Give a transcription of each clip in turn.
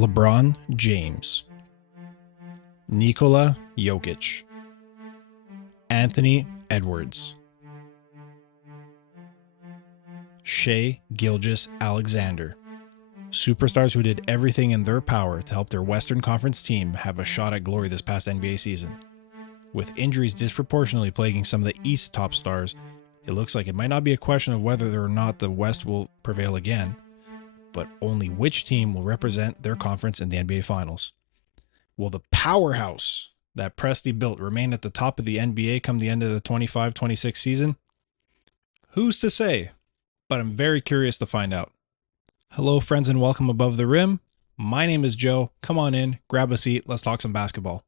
LeBron James, Nikola Jokic, Anthony Edwards, Shai Gilgeous-Alexander, superstars who did everything in their power to help their Western Conference team have a shot at glory this past NBA season. With injuries disproportionately plaguing some of the East top stars, it looks like it might not be a question of whether or not the West will prevail again, but only which team will represent their conference in the NBA Finals. Will the powerhouse that Presti built remain at the top of the NBA come the end of the 25-26 season? Who's to say? But I'm very curious to find out. Hello, friends, and welcome above the rim. My name is Joe. Come on in, grab a seat, let's talk some basketball.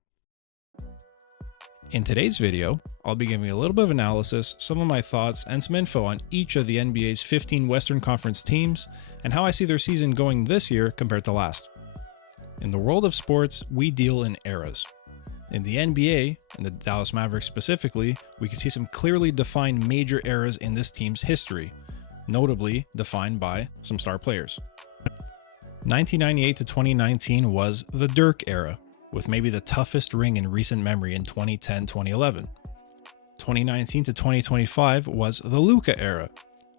In today's video, I'll be giving a little bit of analysis, some of my thoughts, and some info on each of the NBA's 15 Western Conference teams and how I see their season going this year compared to last. In the world of sports, we deal in eras. In the NBA, and the Dallas Mavericks specifically, we can see some clearly defined major eras in this team's history, notably defined by some star players. 1998 to 2019 was the Dirk era, with maybe the toughest ring in recent memory in 2010-2011. 2019 to 2025 was the Luka era,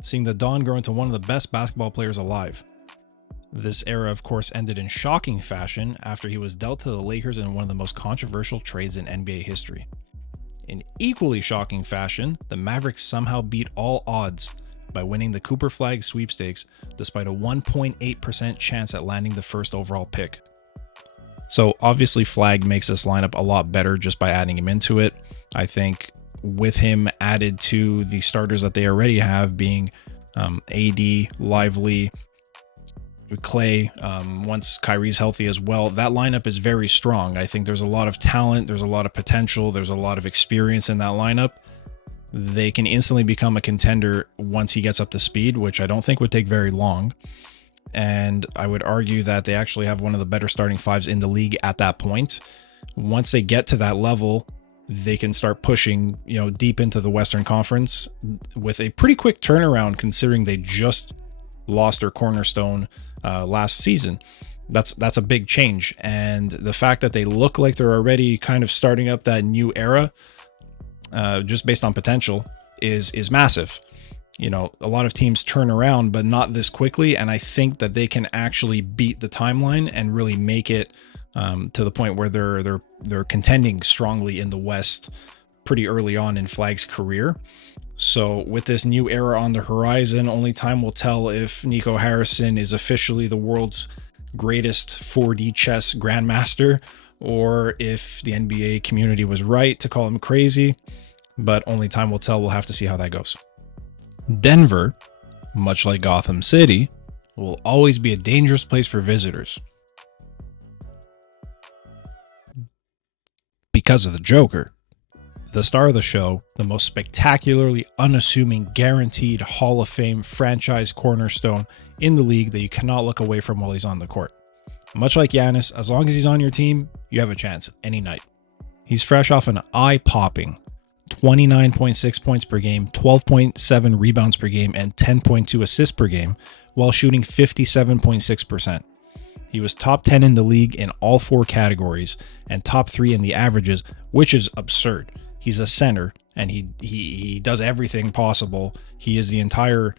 seeing the Don grow into one of the best basketball players alive. This era, of course, ended in shocking fashion after he was dealt to the Lakers in one of the most controversial trades in NBA history. In equally shocking fashion, the Mavericks somehow beat all odds by winning the Cooper Flag sweepstakes despite a 1.8% chance at landing the first overall pick. So obviously Flag makes this lineup a lot better just by adding him into it. I think with him added to the starters that they already have being AD, Lively, Clay, once Kyrie's healthy as well, that lineup is very strong. I think there's a lot of talent, there's a lot of potential, there's a lot of experience in that lineup. They can instantly become a contender once he gets up to speed, which I don't think would take very long. And I would argue that they actually have one of the better starting fives in the league at that point. Once they get to that level, they can start pushing, deep into the Western Conference with a pretty quick turnaround, considering they just lost their cornerstone last season. That's a big change. And the fact that they look like they're already kind of starting up that new era, just based on potential, is massive. A lot of teams turn around, but not this quickly. And I think that they can actually beat the timeline and really make it to the point where they're contending strongly in the West pretty early on in Flag's career. So with this new era on the horizon, only time will tell if Nico Harrison is officially the world's greatest 4D chess grandmaster, or if the NBA community was right to call him crazy. But only time will tell. We'll have to see how that goes. Denver, much like Gotham City, will always be a dangerous place for visitors because of the Joker. The star of the show, the most spectacularly unassuming guaranteed Hall of Fame franchise cornerstone in the league that you cannot look away from while he's on the court. Much like Giannis, as long as he's on your team, you have a chance any night. He's fresh off an eye-popping 29.6 points per game, 12.7 rebounds per game, and 10.2 assists per game, while shooting 57.6%. He was top 10 in the league in all four categories, and top 3 in the averages, which is absurd. He's a center, and he does everything possible. He is the entire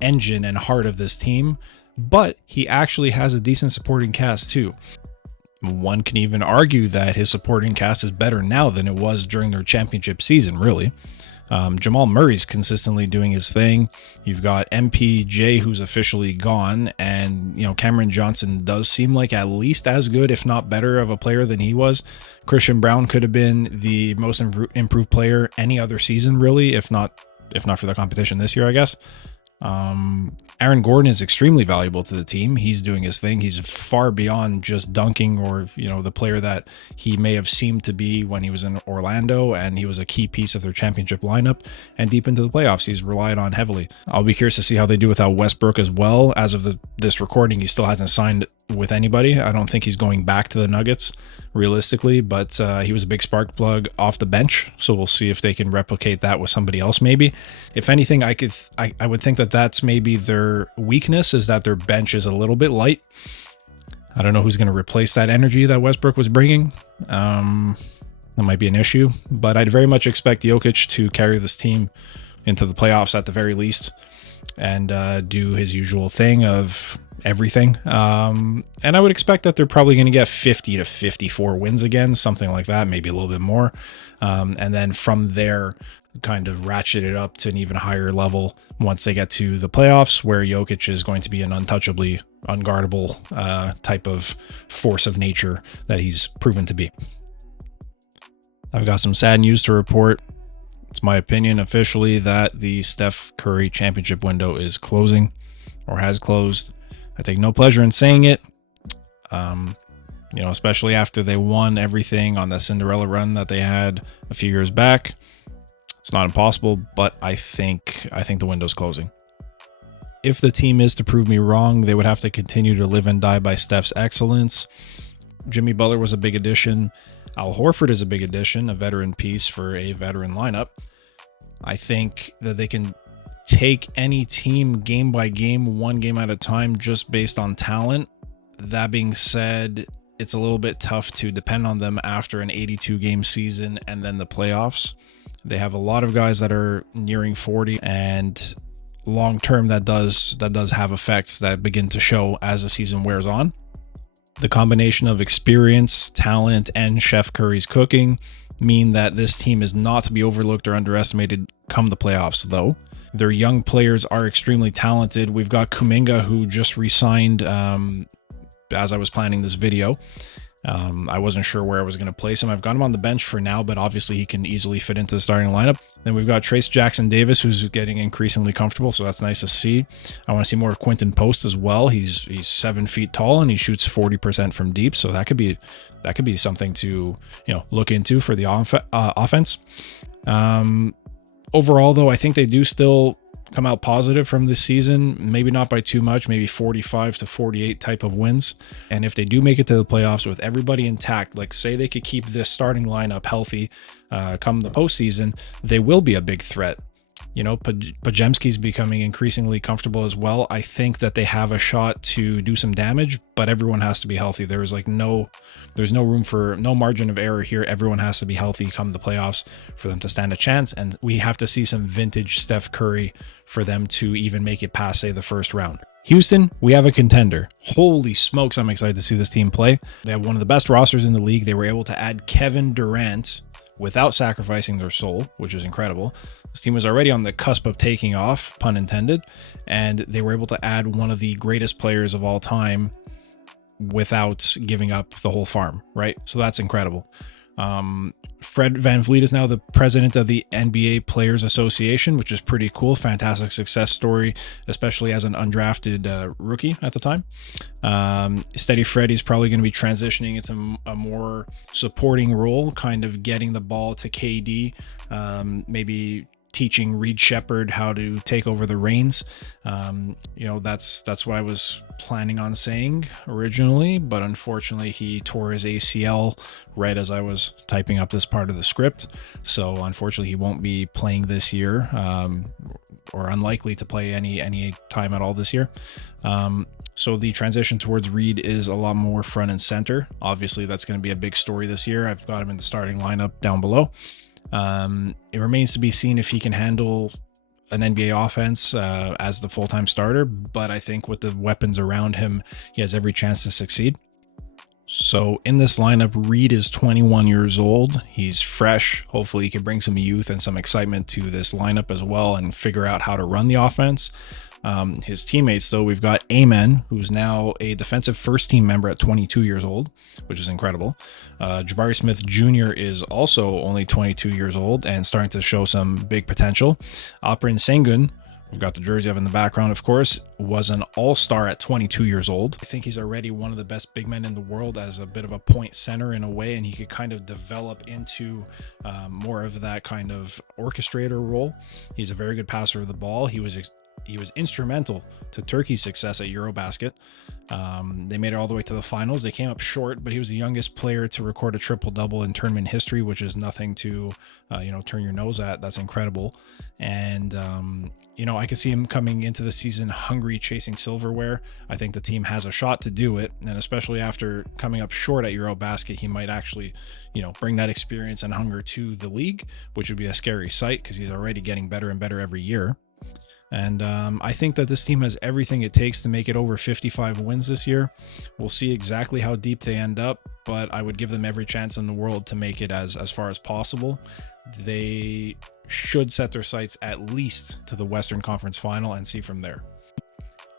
engine and heart of this team, but he actually has a decent supporting cast too. One can even argue that his supporting cast is better now than it was during their championship season, really. Jamal Murray's consistently doing his thing. You've got MPJ, who's officially gone, and Cameron Johnson does seem like at least as good, if not better, of a player than he was. Christian Brown could have been the most improved player any other season, really, if not for the competition this year, I guess. Aaron Gordon is extremely valuable to the team. He's doing his thing. He's far beyond just dunking or, the player that he may have seemed to be when he was in Orlando, and he was a key piece of their championship lineup, and deep into the playoffs, he's relied on heavily. I'll be curious to see how they do without Westbrook as well. As of this recording, he still hasn't signed with anybody. I don't think he's going back to the Nuggets realistically, but he was a big spark plug off the bench, so we'll see if they can replicate that with somebody else. Maybe, if anything, I would think that that's maybe their weakness, is that their bench is a little bit light. I don't know who's going to replace that energy that Westbrook was bringing. That might be an issue, but I'd very much expect Jokic to carry this team into the playoffs at the very least and do his usual thing of everything. And I would expect that they're probably going to get 50 to 54 wins again, something like that, maybe a little bit more. And then from there, kind of ratchet it up to an even higher level once they get to the playoffs, where Jokic is going to be an untouchably unguardable type of force of nature that he's proven to be. I've got some sad news to report. It's my opinion officially that the Steph Curry championship window is closing or has closed. I take no pleasure in saying it, especially after they won everything on the Cinderella run that they had a few years back. It's not impossible, but I think the window's closing. If the team is to prove me wrong, they would have to continue to live and die by Steph's excellence. Jimmy Butler was a big addition. Al Horford is a big addition, a veteran piece for a veteran lineup. I think that they can take any team game by game, one game at a time, just based on talent. That being said, it's a little bit tough to depend on them after an 82-game season and then the playoffs. They have a lot of guys that are nearing 40, and long term that does have effects that begin to show as the season wears on. The combination of experience, talent, and Chef Curry's cooking mean that this team is not to be overlooked or underestimated come the playoffs, though. Their young players are extremely talented. We've got Kuminga, who just re-signed as I was planning this video. I wasn't sure where I was going to place him. I've got him on the bench for now, but obviously he can easily fit into the starting lineup. Then we've got Trace Jackson-Davis, who's getting increasingly comfortable, so that's nice to see. I want to see more of Quentin Post as well. He's 7 feet tall and he shoots 40% from deep, so that could be something to look into for the offense. Overall, though, I think they do still come out positive from this season, maybe not by too much, maybe 45 to 48 type of wins. And if they do make it to the playoffs with everybody intact, like say they could keep this starting lineup healthy come the postseason, they will be a big threat. Podziemski's becoming increasingly comfortable as well. I think that they have a shot to do some damage, but everyone has to be healthy. There's no room for no margin of error here. Everyone has to be healthy come the playoffs for them to stand a chance. And we have to see some vintage Steph Curry for them to even make it past, say, the first round. Houston, we have a contender. Holy smokes, I'm excited to see this team play. They have one of the best rosters in the league. They were able to add Kevin Durant without sacrificing their soul, which is incredible. This team was already on the cusp of taking off, pun intended, and they were able to add one of the greatest players of all time without giving up the whole farm, right? So that's incredible. Fred VanVleet is now the president of the NBA Players Association, which is pretty cool. Fantastic success story, especially as an undrafted rookie at the time. Steady Freddy's probably going to be transitioning into a more supporting role, kind of getting the ball to KD, maybe teaching Reed Shepherd how to take over the reins. That's what I was planning on saying originally, but unfortunately he tore his ACL right as I was typing up this part of the script. So unfortunately he won't be playing this year, or unlikely to play any time at all this year. So the transition towards Reed is a lot more front and center. Obviously that's going to be a big story this year. I've got him in the starting lineup down below. It remains to be seen if he can handle an NBA offense as the full-time starter, but I think with the weapons around him, he has every chance to succeed. So in this lineup, Reed is 21 years old. He's fresh. Hopefully he can bring some youth and some excitement to this lineup as well and figure out how to run the offense. His teammates, though, we've got Amen, who's now a defensive first team member at 22 years old, which is incredible. Jabari Smith Jr. is also only 22 years old and starting to show some big potential. Alperen Sengun, we've got the jersey of in the background, of course, was an all-star at 22 years old. I think he's already one of the best big men in the world as a bit of a point center in a way, and he could kind of develop into more of that kind of orchestrator role. He's a very good passer of the ball. He was he was instrumental to Turkey's success at Eurobasket. They made it all the way to the finals. They came up short, but he was the youngest player to record a triple-double in tournament history, which is nothing to, turn your nose at. That's incredible. And, I could see him coming into the season hungry, chasing silverware. I think the team has a shot to do it. And especially after coming up short at Eurobasket, he might actually, bring that experience and hunger to the league, which would be a scary sight because he's already getting better and better every year. And I think that this team has everything it takes to make it over 55 wins this year. We'll see exactly how deep they end up, but I would give them every chance in the world to make it as far as possible. They should set their sights at least to the Western Conference Final and see from there.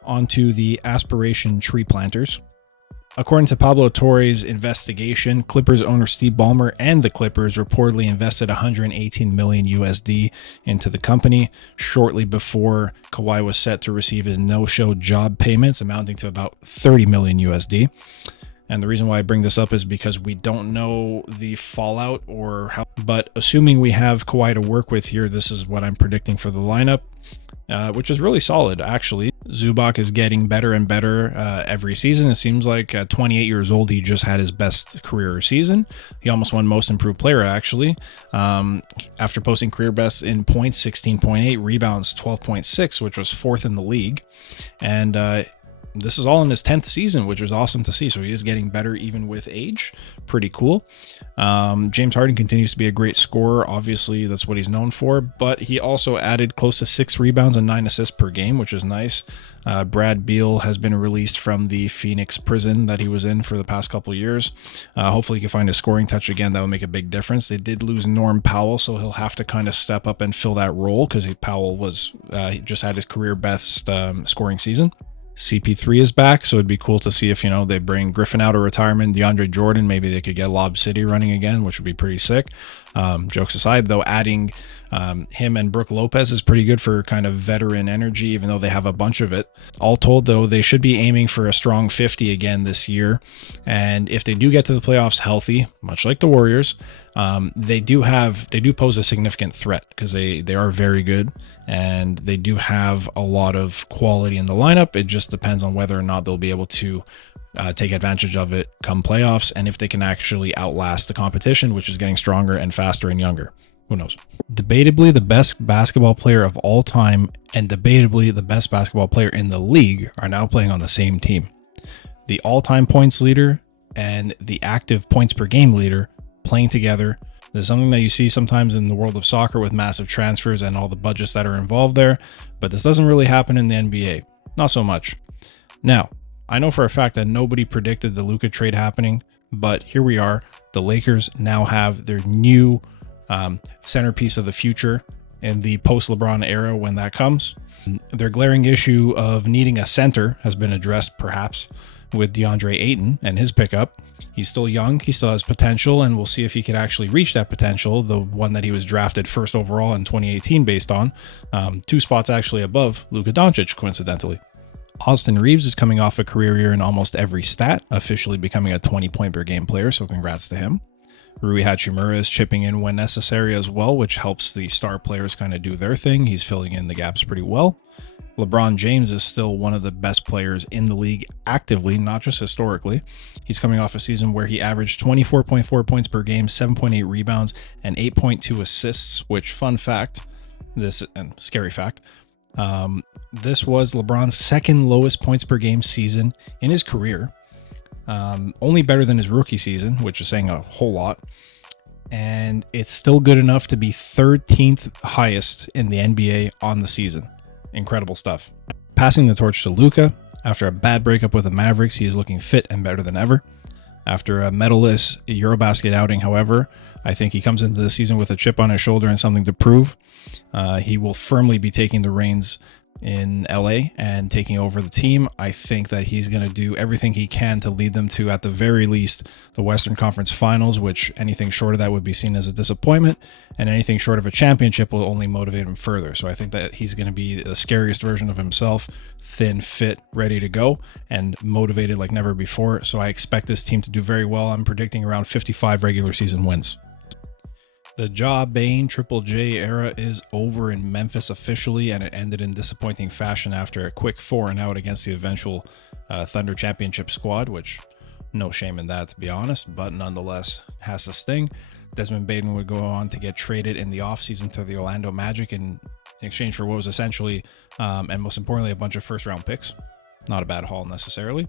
On to the aspiration tree planters. According to Pablo Torre's investigation, Clippers owner Steve Ballmer and the Clippers reportedly invested 118 million USD into the company shortly before Kawhi was set to receive his no-show job payments amounting to about 30 million USD. And the reason why I bring this up is because we don't know the fallout or how, but assuming we have Kawhi to work with here, this is what I'm predicting for the lineup, which is really solid, actually. Zubac is getting better and better every season. It seems like at 28 years old, he just had his best career season. He almost won Most Improved Player, actually, after posting career best in points, 16.8, rebounds, 12.6, which was fourth in the league. And this is all in his 10th season, which is awesome to see. So he is getting better even with age. Pretty cool. James Harden continues to be a great scorer. Obviously, that's what he's known for. But he also added close to 6 rebounds and 9 assists per game, which is nice. Brad Beal has been released from the Phoenix prison that he was in for the past couple of years. Hopefully he can find a scoring touch again. That will make a big difference. They did lose Norm Powell, so he'll have to kind of step up and fill that role because Powell was he just had his career best scoring season. CP3 is back, so it'd be cool to see if, they bring Griffin out of retirement, DeAndre Jordan, maybe they could get Lob City running again, which would be pretty sick. Jokes aside, though, adding him and Brook Lopez is pretty good for kind of veteran energy, even though they have a bunch of it. All told, though, they should be aiming for a strong 50 again this year. And if they do get to the playoffs healthy, much like the Warriors, they do pose a significant threat because they are very good and they do have a lot of quality in the lineup. It just depends on whether or not they'll be able to take advantage of it come playoffs and if they can actually outlast the competition, which is getting stronger and faster and younger. Who knows? Debatably the best basketball player of all time and debatably the best basketball player in the league are now playing on the same team. The all-time points leader and the active points per game leader playing together. There's something that you see sometimes in the world of soccer with massive transfers and all the budgets that are involved there, but this doesn't really happen in the NBA. Not so much. Now, I know for a fact that nobody predicted the Luka trade happening, but here we are. The Lakers now have their new centerpiece of the future in the post-LeBron era when that comes. Their glaring issue of needing a center has been addressed, perhaps, with DeAndre Ayton and his pickup. He's still young, he still has potential, and we'll see if he could actually reach that potential, the one that he was drafted first overall in 2018 based on, 2 spots actually above Luka Doncic, coincidentally. Austin Reeves is coming off a career year in almost every stat, officially becoming a 20-point per game player, so congrats to him. Rui Hachimura is chipping in when necessary as well, which helps the star players kind of do their thing. He's filling in the gaps pretty well. LeBron James is still one of the best players in the league actively, not just historically. He's coming off a season where he averaged 24.4 points per game, 7.8 rebounds, and 8.2 assists, which, fun fact, this and scary fact, this was LeBron's second lowest points per game season in his career. Only better than his rookie season, which is saying a whole lot. And it's still good enough to be 13th highest in the NBA on the season. Incredible stuff. Passing the torch to Luka. After a bad breakup with the Mavericks, he is looking fit and better than ever. After a medalless Eurobasket outing, however, I think he comes into the season with a chip on his shoulder and something to prove. He will firmly be taking the reins in LA and taking over the team. I think that he's going to do everything he can to lead them to, at the very least, the Western Conference Finals, which anything short of that would be seen as a disappointment, and anything short of a championship will only motivate him further. So I think that he's going to be the scariest version of himself, thin, fit, ready to go, and motivated like never before. So I expect this team to do very well. I'm predicting around 55 regular season wins. The Ja Bane Triple J era is over in Memphis officially, and it ended in disappointing fashion after a quick 4-and-out against the eventual Thunder Championship squad, which no shame in that, to be honest, but nonetheless has to sting. Desmond Baden would go on to get traded in the offseason to the Orlando Magic in exchange for what was essentially, and most importantly, a bunch of first-round picks. Not a bad haul necessarily.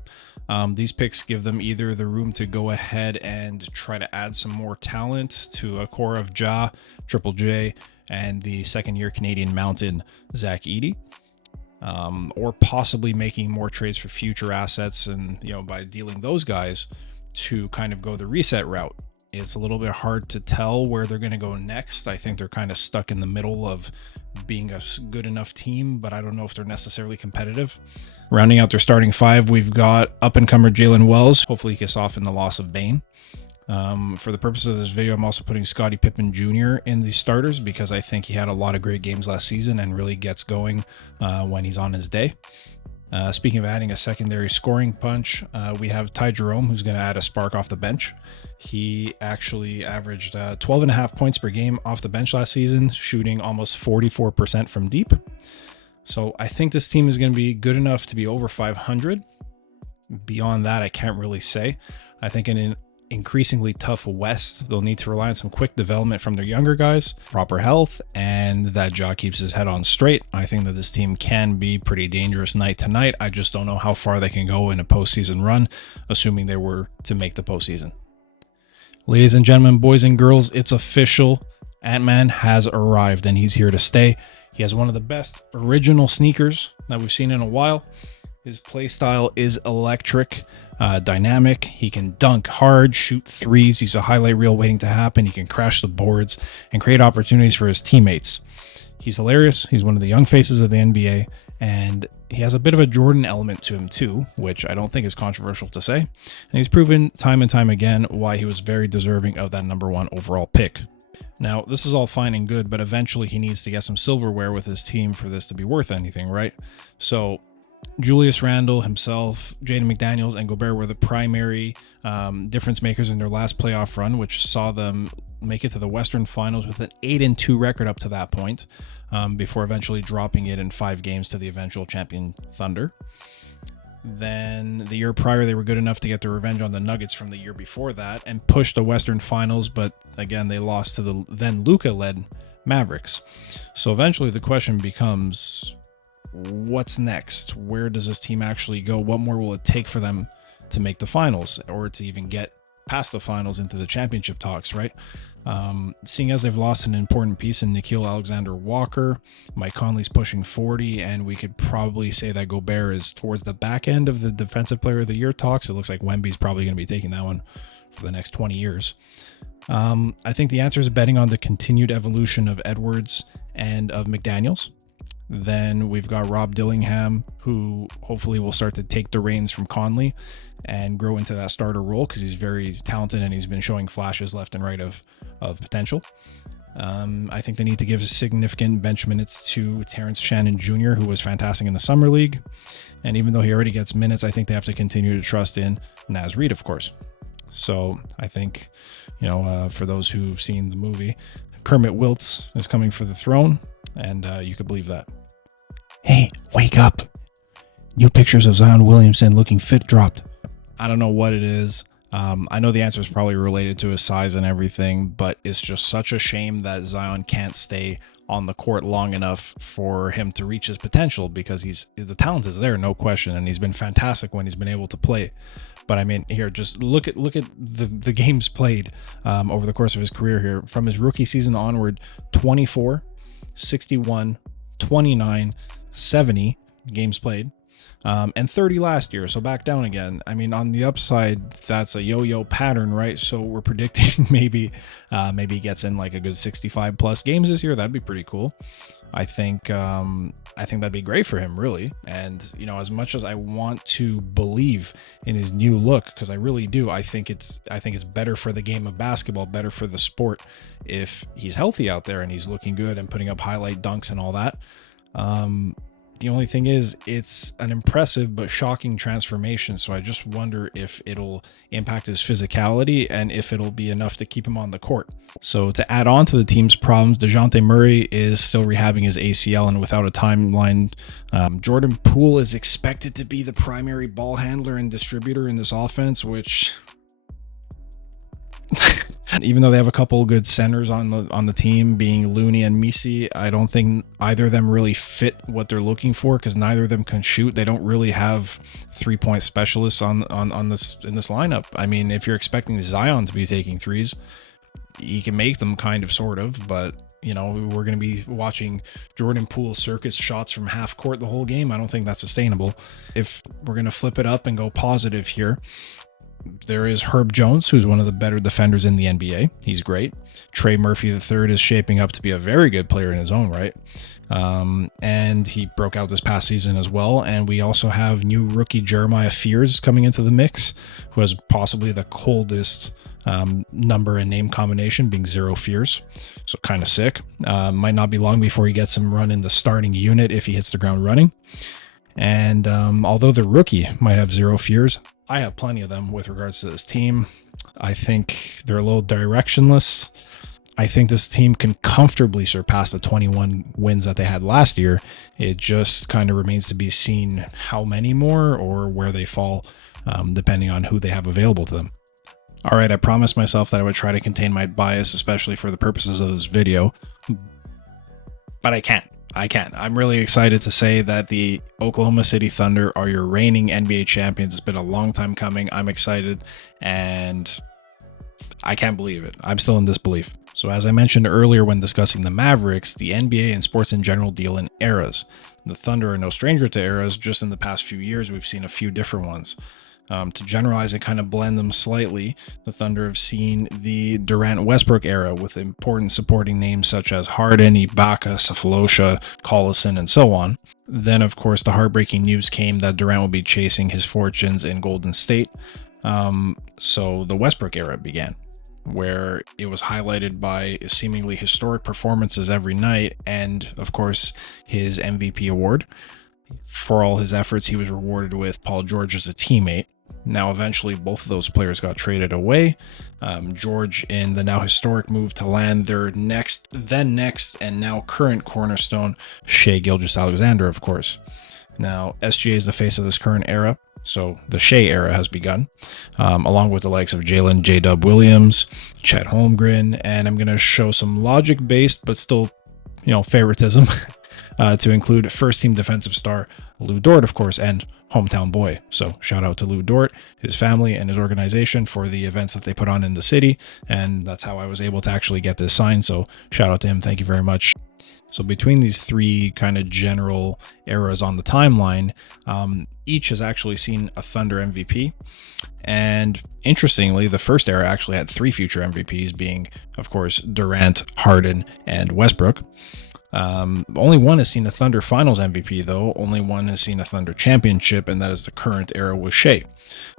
These picks give them either the room to go ahead and try to add some more talent to a core of Ja, Triple J, and the second-year Canadian Mountain, Zach Edey, or possibly making more trades for future assets and, by dealing those guys to kind of go the reset route. It's a little bit hard to tell where they're going to go next. I think they're kind of stuck in the middle of being a good enough team, but I don't know if they're necessarily competitive. Rounding out their starting five, we've got up-and-comer Jalen Wells. Hopefully he can soften the loss of Bane. For the purpose of this video, I'm also putting Scottie Pippen Jr. in the starters because I think he had a lot of great games last season and really gets going when he's on his day. Speaking of adding a secondary scoring punch, we have Ty Jerome, who's going to add a spark off the bench. He actually averaged 12.5 points per game off the bench last season, shooting almost 44% from deep. So I think this team is going to be good enough to be over 500. Beyond that, I can't really say. I think in an increasingly tough West, they'll need to rely on some quick development from their younger guys, proper health, and that Ja keeps his head on straight. I think that this team can be pretty dangerous night to night. I just don't know how far they can go in a postseason run, assuming they were to make the postseason. Ladies and gentlemen, boys and girls, it's official. Ant-Man has arrived, and he's here to stay. He has one of the best original sneakers that we've seen in a while. His play style is electric, dynamic. He can dunk hard, shoot threes. He's a highlight reel waiting to happen. He can crash the boards and create opportunities for his teammates. He's hilarious. He's one of the young faces of the NBA, and he has a bit of a Jordan element to him too, which I don't think is controversial to say. And he's proven time and time again why he was very deserving of that #1 overall pick. Now, this is all fine and good, but eventually he needs to get some silverware with his team for this to be worth anything, right? So Julius Randle himself, Jaden McDaniels, and Gobert were the primary difference makers in their last playoff run, which saw them make it to the Western Finals with an 8-2 record up to that point, before eventually dropping it in 5 games to the eventual champion Thunder. Then the year prior, they were good enough to get their revenge on the Nuggets from the year before that and push the Western Finals, but again, they lost to the then Luka-led Mavericks. So eventually the question becomes, what's next? Where does this team actually go? What more will it take for them to make the finals or to even get past the finals into the championship talks, right? Seeing as they've lost an important piece in Nickeil Alexander-Walker, Mike Conley's pushing 40, and we could probably say that Gobert is towards the back end of the Defensive Player of the Year talks. It looks like Wemby's probably going to be taking that one for the next 20 years. I think the answer is betting on the continued evolution of Edwards and of McDaniels. Then we've got Rob Dillingham, who hopefully will start to take the reins from Conley and grow into that starter role because he's very talented and he's been showing flashes left and right of potential. I think they need to give significant bench minutes to Terrence Shannon Jr., who was fantastic in the Summer League. And even though he already gets minutes, I think they have to continue to trust in Naz Reid, of course. So I think, for those who've seen the movie, Kermit Wiltz is coming for the throne, and you could believe that. Hey, wake up. New pictures of Zion Williamson looking fit dropped. I don't know what it is. I know the answer is probably related to his size and everything, but it's just such a shame that Zion can't stay on the court long enough for him to reach his potential because the talent is there, no question, and he's been fantastic when he's been able to play. But I mean, here, just look at the games played over the course of his career here. From his rookie season onward, 24, 61, 29, 70 games played, and 30 last year, so back down again. I mean, on the upside, that's a yo-yo pattern, right? So we're predicting maybe he gets in like a good 65 plus games this year. That'd be pretty cool. I think that'd be great for him, really. And as much as I want to believe in his new look, because I really do, I think it's better for the game of basketball, better for the sport if he's healthy out there and he's looking good and putting up highlight dunks and all that. The only thing is, it's an impressive but shocking transformation. So I just wonder if it'll impact his physicality and if it'll be enough to keep him on the court. So to add on to the team's problems, DeJounte Murray is still rehabbing his ACL and without a timeline. Jordan Poole is expected to be the primary ball handler and distributor in this offense, which... Even though they have a couple good centers on the team, being Looney and Misi, I don't think either of them really fit what they're looking for because neither of them can shoot. They don't really have 3-point specialists on this in this lineup. I mean, if you're expecting Zion to be taking threes, he can make them kind of, sort of, but you know, we're going to be watching Jordan Poole circus shots from half court the whole game. I don't think that's sustainable. If we're going to flip it up and go positive here, there is Herb Jones, who's one of the better defenders in the NBA. He's great. Trey Murphy III is shaping up to be a very good player in his own right. And he broke out this past season as well. And we also have new rookie Jeremiah Fears coming into the mix, who has possibly the coldest number and name combination, being 0 Fears. So kind of sick. Might not be long before he gets some run in the starting unit if he hits the ground running. And although the rookie might have 0 Fears, I have plenty of them with regards to this team. I think they're a little directionless. I think this team can comfortably surpass the 21 wins that they had last year. It just kind of remains to be seen how many more or where they fall, depending on who they have available to them. All right, I promised myself that I would try to contain my bias, especially for the purposes of this video, but I can't. I'm really excited to say that the Oklahoma City Thunder are your reigning NBA champions. It's been a long time coming. I'm excited and I can't believe it. I'm still in disbelief. So as I mentioned earlier when discussing the Mavericks, the NBA and sports in general deal in eras. The Thunder are no stranger to eras. Just in the past few years, we've seen a few different ones. To generalize and kind of blend them slightly, the Thunder have seen the Durant-Westbrook era with important supporting names such as Harden, Ibaka, Sefolosha, Collison, and so on. Then, of course, the heartbreaking news came that Durant would be chasing his fortunes in Golden State. So the Westbrook era began, where it was highlighted by seemingly historic performances every night and, of course, his MVP award. For all his efforts, he was rewarded with Paul George as a teammate. Now, eventually, both of those players got traded away. George in the now historic move to land their next, and now current cornerstone, Shai Gilgeous-Alexander, of course. Now, SGA is the face of this current era, so the Shai era has begun, along with the likes of Jalen J-Dub Williams, Chet Holmgren, and I'm going to show some logic-based, but still, favoritism, to include first-team defensive star Lou Dort, of course, and hometown boy. So shout out to Lou Dort, his family, and his organization for the events that they put on in the city. And that's how I was able to actually get this signed. So shout out to him. Thank you very much. So between these three kind of general eras on the timeline, each has actually seen a Thunder MVP. And interestingly, the first era actually had 3 future MVPs, being, of course, Durant, Harden, and Westbrook. Only one has seen a Thunder Finals MVP, though. Only one has seen a Thunder Championship, and that is the current era with Shai.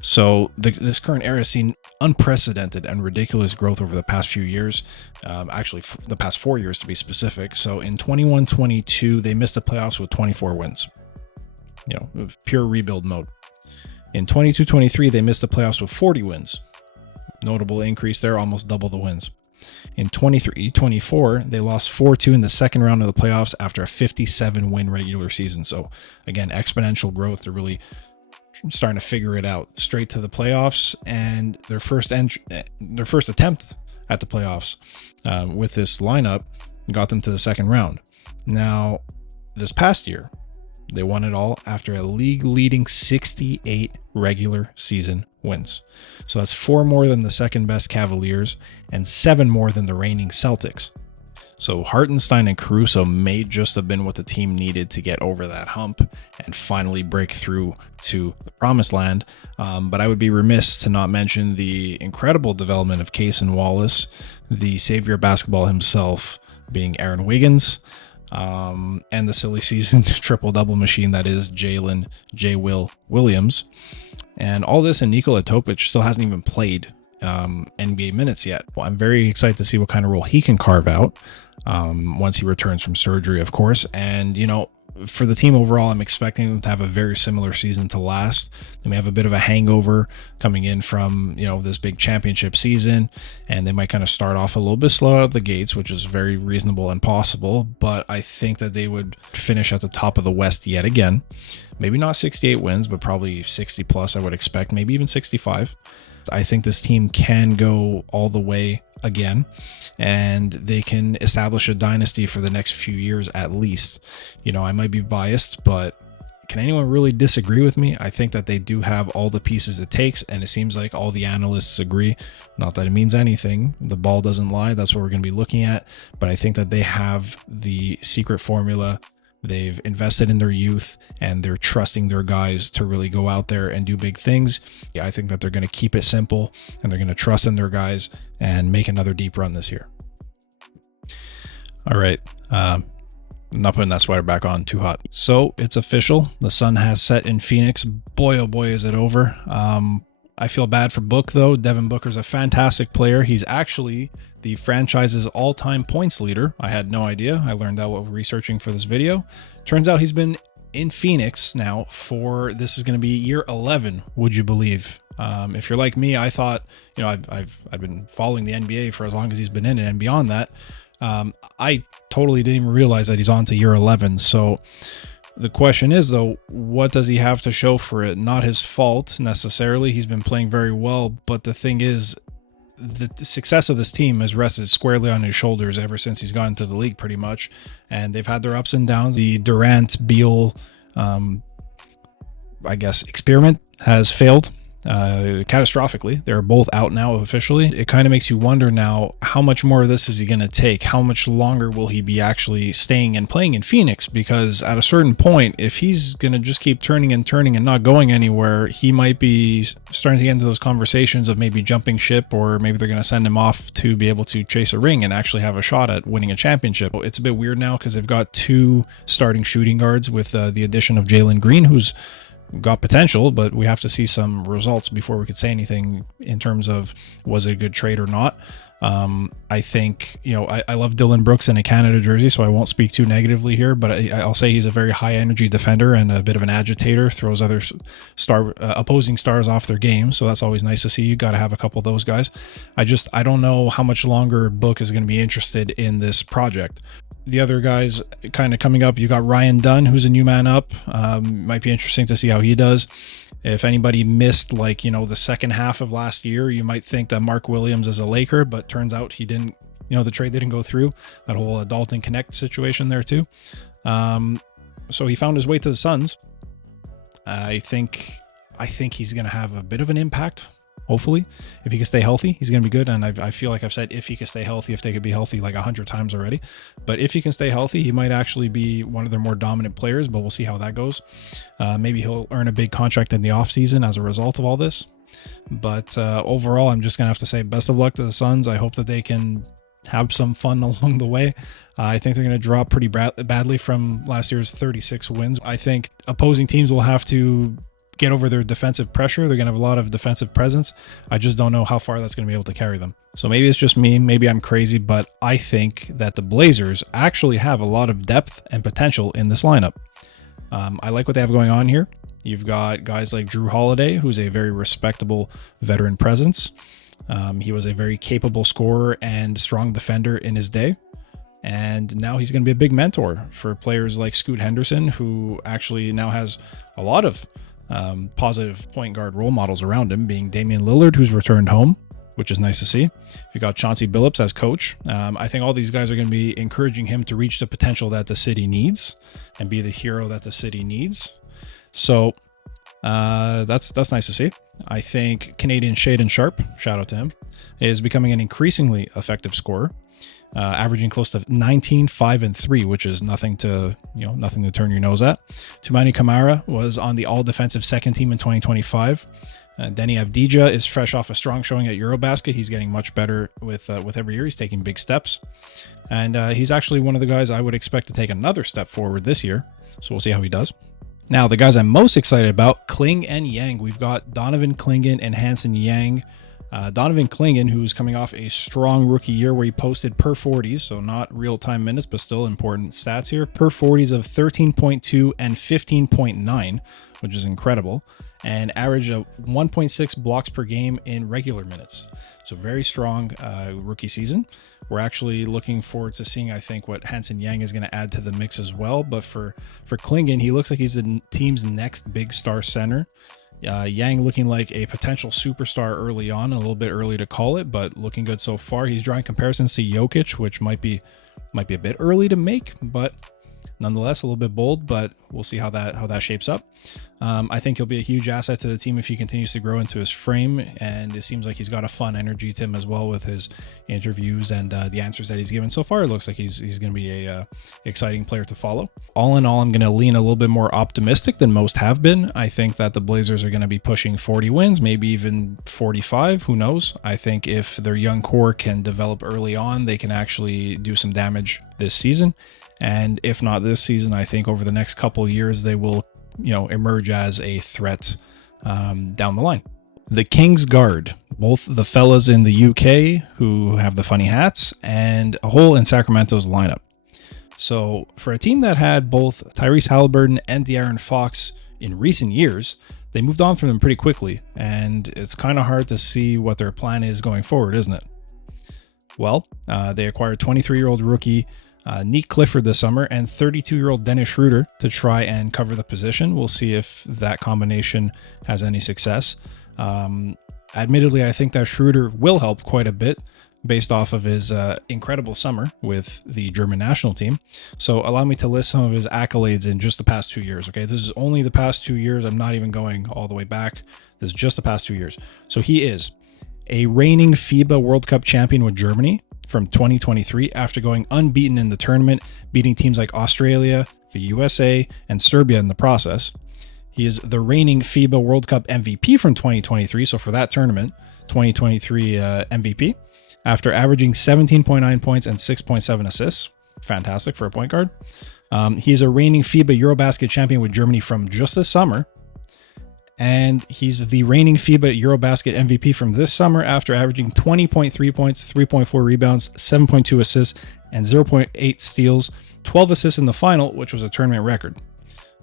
So this current era has seen unprecedented and ridiculous growth over the past few years. Actually, the past 4 years to be specific. So in 21-22, they missed the playoffs with 24 wins. Pure rebuild mode. In 22-23, they missed the playoffs with 40 wins. Notable increase there, almost double the wins. In 23-24, they lost 4-2 in the second round of the playoffs after a 57-win regular season. So again, exponential growth. They're really starting to figure it out. Straight to the playoffs, and their first attempt at the playoffs with this lineup got them to the second round. Now, this past year, they won it all after a league-leading 68 regular season wins. So that's 4 more than the second best Cavaliers and 7 more than the reigning Celtics. So Hartenstein and Caruso may just have been what the team needed to get over that hump and finally break through to the promised land. But I would be remiss to not mention the incredible development of Cason Wallace, the savior of basketball himself, being Aaron Wiggins, and the silly season triple-double machine that is Jalen J-Will Williams. And all this, and Nikola Topic still hasn't even played NBA minutes yet. Well, I'm very excited to see what kind of role he can carve out once he returns from surgery, of course. And, for the team overall, I'm expecting them to have a very similar season to last. They may have a bit of a hangover coming in from, this big championship season, and they might kind of start off a little bit slow out of the gates, which is very reasonable and possible. But I think that they would finish at the top of the West yet again. Maybe not 68 wins, but probably 60 plus, I would expect, maybe even 65. I think this team can go all the way again, and they can establish a dynasty for the next few years at least. I might be biased, but can anyone really disagree with me? I think that they do have all the pieces it takes, and it seems like all the analysts agree. Not that it means anything. The ball doesn't lie. That's what we're going to be looking at. But I think that they have the secret formula. They've invested in their youth, and they're trusting their guys to really go out there and do big things. I think that they're going to keep it simple, and they're going to trust in their guys and make another deep run this year. All right. I'm not putting that sweater back on, too hot. So it's official. The sun has set in Phoenix. Boy, oh boy, is it over. I feel bad for Book, though. Devin Booker's a fantastic player. He's actually the franchise's all-time points leader. I had no idea. I learned that while researching for this video. Turns out he's been in Phoenix now this is going to be year 11, would you believe? If you're like me, I thought, I've been following the NBA for as long as he's been in it, and beyond that, I totally didn't even realize that he's on to year 11. So the question is, though, what does he have to show for it? Not his fault necessarily. He's been playing very well, but the thing is, the success of this team has rested squarely on his shoulders ever since he's gotten to the league, pretty much. And they've had their ups and downs. The Durant-Beal, experiment has failed catastrophically. They're both out now officially. It kind of makes you wonder now, how much more of this is he going to take? How much longer will he be actually staying and playing in Phoenix? Because at a certain point, if he's going to just keep turning and not going anywhere, he might be starting to get into those conversations of maybe jumping ship, or maybe they're going to send him off to be able to chase a ring and actually have a shot at winning a championship. It's a bit weird now because they've got two starting shooting guards with the addition of Jalen Green, who's got potential, but we have to see some results before we could say anything in terms of was it a good trade or not. I think, I love Dylan Brooks in a Canada jersey, so I won't speak too negatively here, but I'll say he's a very high energy defender and a bit of an agitator, throws other opposing stars off their game. So that's always nice to see. You got to have a couple of those guys. I don't know how much longer Book is going to be interested in this project. The other guys kind of coming up, you got Ryan Dunn, who's a new man up. Might be interesting to see how he does. If anybody missed the second half of last year, you might think that Mark Williams is a Laker, but turns out he didn't, the trade didn't go through. That whole Dalton Connect situation there too. So he found his way to the Suns. I think he's going to have a bit of an impact. Hopefully, if he can stay healthy, he's going to be good. And I feel like I've said, if he can stay healthy, if they could be healthy like 100 times already. But if he can stay healthy, he might actually be one of their more dominant players, but we'll see how that goes. Maybe he'll earn a big contract in the offseason as a result of all this. But overall, I'm just going to have to say best of luck to the Suns. I hope that they can have some fun along the way. I think they're going to drop pretty badly from last year's 36 wins. I think opposing teams will have to get over their defensive pressure. They're going to have a lot of defensive presence. I just don't know how far that's going to be able to carry them. So maybe it's just me, maybe I'm crazy, but I think that the Blazers actually have a lot of depth and potential in this lineup. I like what they have going on here. You've got guys like Drew Holiday, who's a very respectable veteran presence. He was a very capable scorer and strong defender in his day. And now he's going to be a big mentor for players like Scoot Henderson, who actually now has a lot of positive point guard role models around him, being Damian Lillard, who's returned home, which is nice to see. You got Chauncey Billups as coach. I think all these guys are going to be encouraging him to reach the potential that the city needs and be the hero that the city needs. So that's nice to see. I think Canadian Shaedon Sharpe, shout out to him, is becoming an increasingly effective scorer. Averaging close to 19, 5, and 3, which is nothing to turn your nose at. Toumani Camara was on the all-defensive second team in 2025. Denny Avdija is fresh off a strong showing at Eurobasket. He's getting much better with every year. He's taking big steps. And he's actually one of the guys I would expect to take another step forward this year. So we'll see how he does. Now, the guys I'm most excited about, Kling and Yang. We've got Donovan Clingan and Hanson Yang. Donovan Clingan, who's coming off a strong rookie year where he posted per 40s, so not real-time minutes, but still important stats here. Per 40s of 13.2 and 15.9, which is incredible, and average of 1.6 blocks per game in regular minutes. So very strong rookie season. We're actually looking forward to seeing, I think, what Hansen Yang is going to add to the mix as well. But for Clingan, he looks like he's the team's next big star center. Yang looking like a potential superstar early on, a little bit early to call it, but looking good so far. He's drawing comparisons to Jokic, which might be a bit early to make, but nonetheless a little bit bold, but we'll see how that shapes up. I think he'll be a huge asset to the team if he continues to grow into his frame, and it seems like he's got a fun energy to him as well with his interviews and the answers that he's given so far. It looks like he's going to be a exciting player to follow. All in all, I'm going to lean a little bit more optimistic than most have been. I think that the Blazers are going to be pushing 40 wins, maybe even 45. Who knows? I think if their young core can develop early on, they can actually do some damage this season. And if not this season, I think over the next couple of years, they will, emerge as a threat down the line. The Kings guard, both the fellas in the UK who have the funny hats and a hole in Sacramento's lineup. So for a team that had both Tyrese Halliburton and De'Aaron Fox in recent years, they moved on from them pretty quickly, and it's kind of hard to see what their plan is going forward, isn't it? Well, they acquired 23-year-old rookie Nick Clifford this summer and 32-year-old Dennis Schroeder to try and cover the position. We'll see if that combination has any success. Admittedly, I think that Schroeder will help quite a bit based off of his incredible summer with the German national team. So allow me to list some of his accolades in just the past 2 years. Okay, this is only the past 2 years. I'm not even going all the way back. This is just the past 2 years. So he is a reigning FIBA World Cup champion with Germany from 2023 after going unbeaten in the tournament, beating teams like Australia, the USA, and Serbia in the process. He is the reigning FIBA World Cup MVP from 2023, so for that tournament, 2023 MVP, after averaging 17.9 points and 6.7 assists. Fantastic for a point guard. He is a reigning FIBA Eurobasket champion with Germany from just this summer. And he's the reigning FIBA Eurobasket MVP from this summer after averaging 20.3 points, 3.4 rebounds, 7.2 assists, and 0.8 steals, 12 assists in the final, which was a tournament record.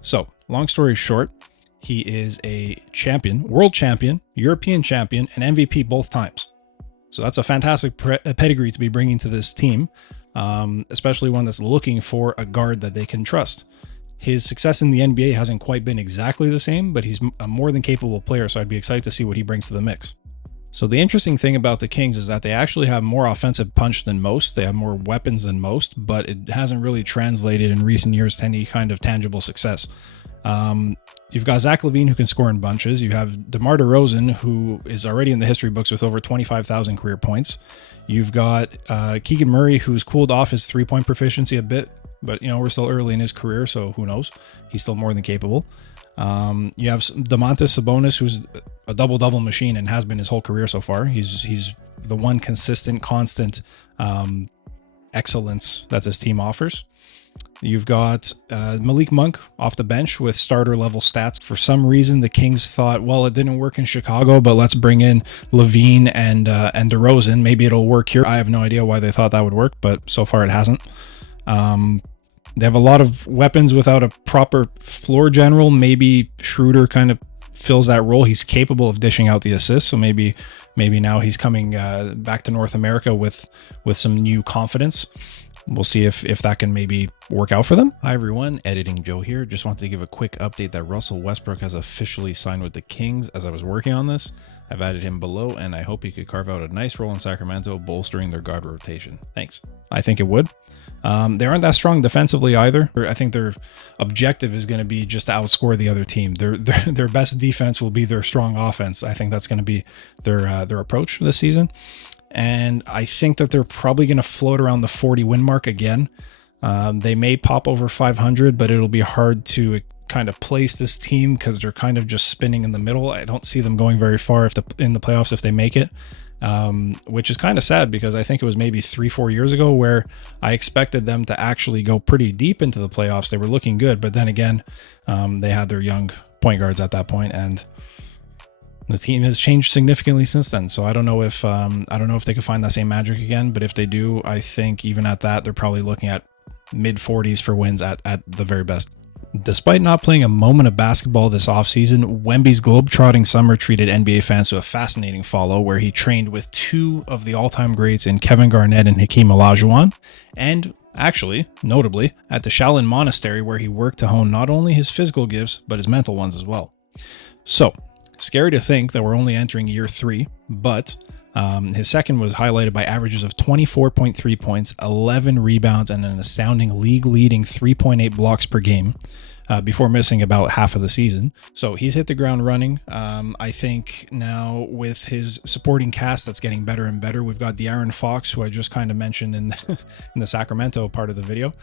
So, long story short, he is a champion, world champion, European champion, and MVP both times. So that's a fantastic pedigree to be bringing to this team, especially one that's looking for a guard that they can trust. His success in the NBA hasn't quite been exactly the same, but he's a more than capable player, so I'd be excited to see what he brings to the mix. So the interesting thing about the Kings is that they actually have more offensive punch than most. They have more weapons than most, but it hasn't really translated in recent years to any kind of tangible success. You've got Zach LaVine, who can score in bunches. You have DeMar DeRozan, who is already in the history books with over 25,000 career points. You've got Keegan Murray, who's cooled off his three-point proficiency a bit, but we're still early in his career, so who knows? He's still more than capable. You have Domantas Sabonis, who's a double-double machine and has been his whole career so far. He's the one consistent, constant excellence that this team offers. You've got Malik Monk off the bench with starter-level stats. For some reason, the Kings thought, well, it didn't work in Chicago, but let's bring in LaVine and DeRozan. Maybe it'll work here. I have no idea why they thought that would work, but so far it hasn't. They have a lot of weapons without a proper floor general. Maybe Schroeder kind of fills that role. He's capable of dishing out the assists, so maybe now he's coming back to North America with some new confidence. We'll see if that can maybe work out for them. Hi everyone, Editing Joe here. Just wanted to give a quick update that Russell Westbrook has officially signed with the Kings. As I was working on this, I've added him below, and I hope he could carve out a nice role in Sacramento, bolstering their guard rotation. Thanks. I think it would. They aren't that strong defensively either. I think their objective is going to be just to outscore the other team. Their best defense will be their strong offense. I think that's going to be their approach this season. And I think that they're probably going to float around the 40 win mark again. They may pop over 500, but it'll be hard to kind of place this team because they're kind of just spinning in the middle. I don't see them going very far in the playoffs if they make it. Which is kind of sad because I think it was maybe 3-4 years ago where I expected them to actually go pretty deep into the playoffs. They were looking good, but then again, they had their young point guards at that point, and The team has changed significantly since then, so I don't know if they could find that same magic again. But if they do, I think even at that, they're probably looking at mid 40s for wins at the very best. Despite not playing a moment of basketball this offseason, Wemby's globetrotting summer treated NBA fans to a fascinating follow where he trained with two of the all-time greats in Kevin Garnett and Hakeem Olajuwon, and actually, notably, at the Shaolin Monastery where he worked to hone not only his physical gifts, but his mental ones as well. So, scary to think that we're only entering year 3, but his second was highlighted by averages of 24.3 points, 11 rebounds, and an astounding league-leading 3.8 blocks per game before missing about half of the season. So he's hit the ground running. I think now with his supporting cast that's getting better and better. We've got De'Aaron Fox, who I just kind of mentioned in the Sacramento part of the video.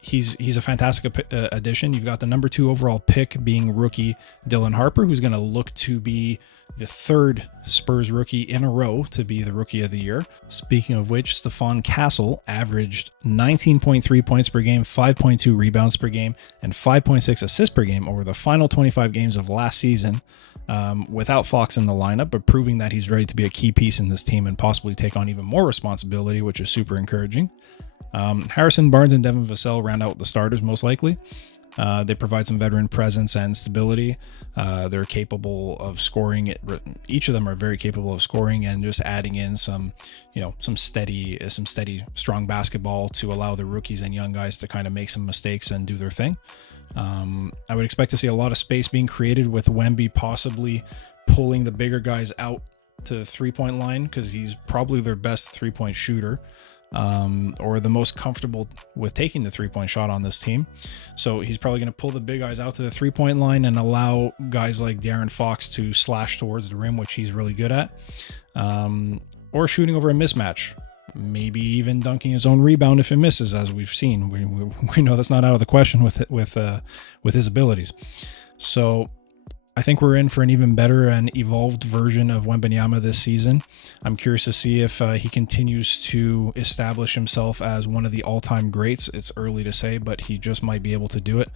He's a fantastic addition. You've got the number 2 overall pick being rookie Dylan Harper, who's going to look to be the third Spurs rookie in a row to be the rookie of the year. Speaking of which, Stephon Castle averaged 19.3 points per game, 5.2 rebounds per game, and 5.6 assists per game over the final 25 games of last season, without Fox in the lineup, but proving that he's ready to be a key piece in this team and possibly take on even more responsibility, which is super encouraging. Harrison Barnes and Devin Vassell round out the starters most likely. They provide some veteran presence and stability. They're capable of scoring. Each of them are very capable of scoring and just adding in some steady, strong basketball to allow the rookies and young guys to kind of make some mistakes and do their thing. I would expect to see a lot of space being created with Wemby possibly pulling the bigger guys out to the 3-point line because he's probably their best 3-point shooter. Or the most comfortable with taking the 3-point shot on this team. So he's probably going to pull the big guys out to the 3-point line and allow guys like De'Aaron Fox to slash towards the rim, which he's really good at, or shooting over a mismatch, maybe even dunking his own rebound if it misses, as we've seen. We know that's not out of the question with his abilities. So I think we're in for an even better and evolved version of Wembanyama this season. I'm curious to see if he continues to establish himself as one of the all-time greats. It's early to say, but he just might be able to do it.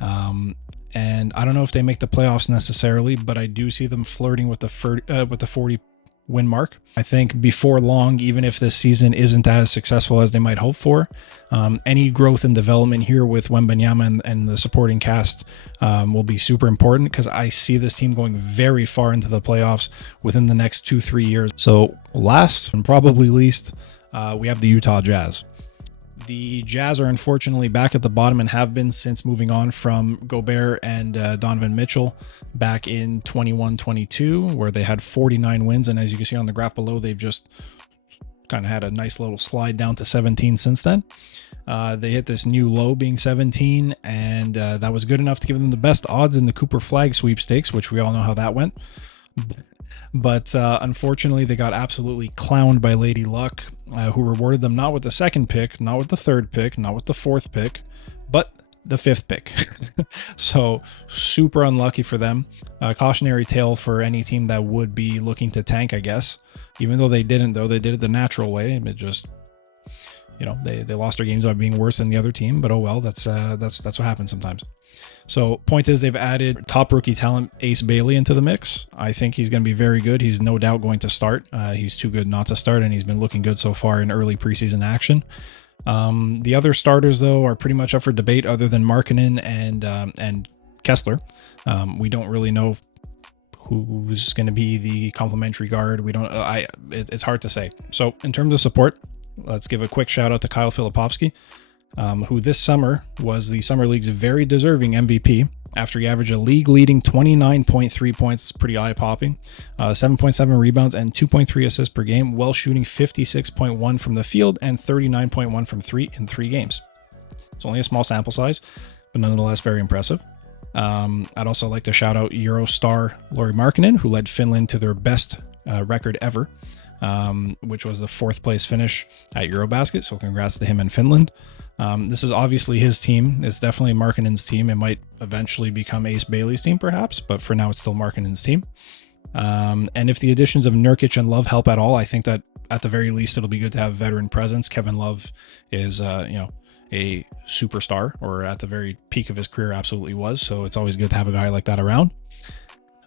And I don't know if they make the playoffs necessarily, but I do see them flirting with the 40 win mark. I think before long, even if this season isn't as successful as they might hope for, any growth and development here with Wembanyama and the supporting cast will be super important because I see this team going very far into the playoffs within the next 2-3 years. So last and probably least, we have the Utah Jazz. The Jazz are unfortunately back at the bottom and have been since moving on from Gobert and Donovan Mitchell back in 21-22, where they had 49 wins. And as you can see on the graph below, they've just kind of had a nice little slide down to 17 since then. They hit this new low being 17, and that was good enough to give them the best odds in the Cooper Flag sweepstakes, which we all know how that went. But unfortunately, they got absolutely clowned by Lady Luck, who rewarded them not with the second pick, not with the third pick, not with the fourth pick, but the fifth pick. So super unlucky for them. Cautionary tale for any team that would be looking to tank, I guess. Even though they didn't, though, they did it the natural way. It just, they lost their games by being worse than the other team. But oh well, that's what happens sometimes. So point is, they've added top rookie talent Ace Bailey into the mix. I think he's going to be very good. He's no doubt going to start. He's too good not to start, and he's been looking good so far in early preseason action. The other starters, though, are pretty much up for debate other than Markkanen and Kessler. We don't really know who's going to be the complementary guard. It's hard to say. So in terms of support, let's give a quick shout out to Kyle Filipovsky, who this summer was the Summer League's very deserving MVP after he averaged a league-leading 29.3 points. It's pretty eye-popping, 7.7 rebounds, and 2.3 assists per game, while shooting 56.1 from the field and 39.1 from three in 3 games. It's only a small sample size, but nonetheless very impressive. I'd also like to shout out Eurostar Lauri Markkanen, who led Finland to their best record ever, which was the 4th place finish at Eurobasket. So congrats to him and Finland. This is obviously his team. It's definitely Markkanen's team. It might eventually become Ace Bailey's team, perhaps, but for now it's still Markkanen's team. And if the additions of Nurkic and Love help at all, I think that at the very least it'll be good to have veteran presence. Kevin Love is, a superstar, or at the very peak of his career absolutely was. So it's always good to have a guy like that around.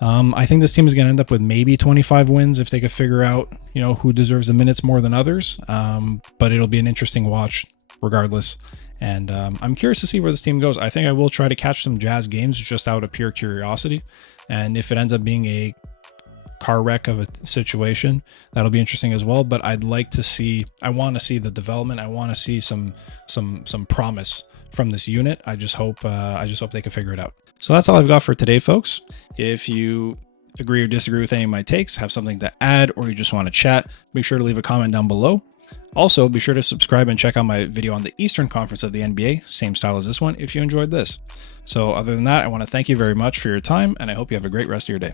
I think this team is going to end up with maybe 25 wins if they could figure out, who deserves the minutes more than others. But it'll be an interesting watch regardless. And I'm curious to see where this team goes. I think I will try to catch some Jazz games just out of pure curiosity. And if it ends up being a car wreck of a situation, that'll be interesting as well. But I want to see the development. I want to see some promise from this unit. I just hope they can figure it out. So that's all I've got for today, folks. If you agree or disagree with any of my takes, have something to add, or you just want to chat, make sure to leave a comment down below. Also, be sure to subscribe and check out my video on the Eastern Conference of the NBA, same style as this one, if you enjoyed this. So other than that, I want to thank you very much for your time, and I hope you have a great rest of your day.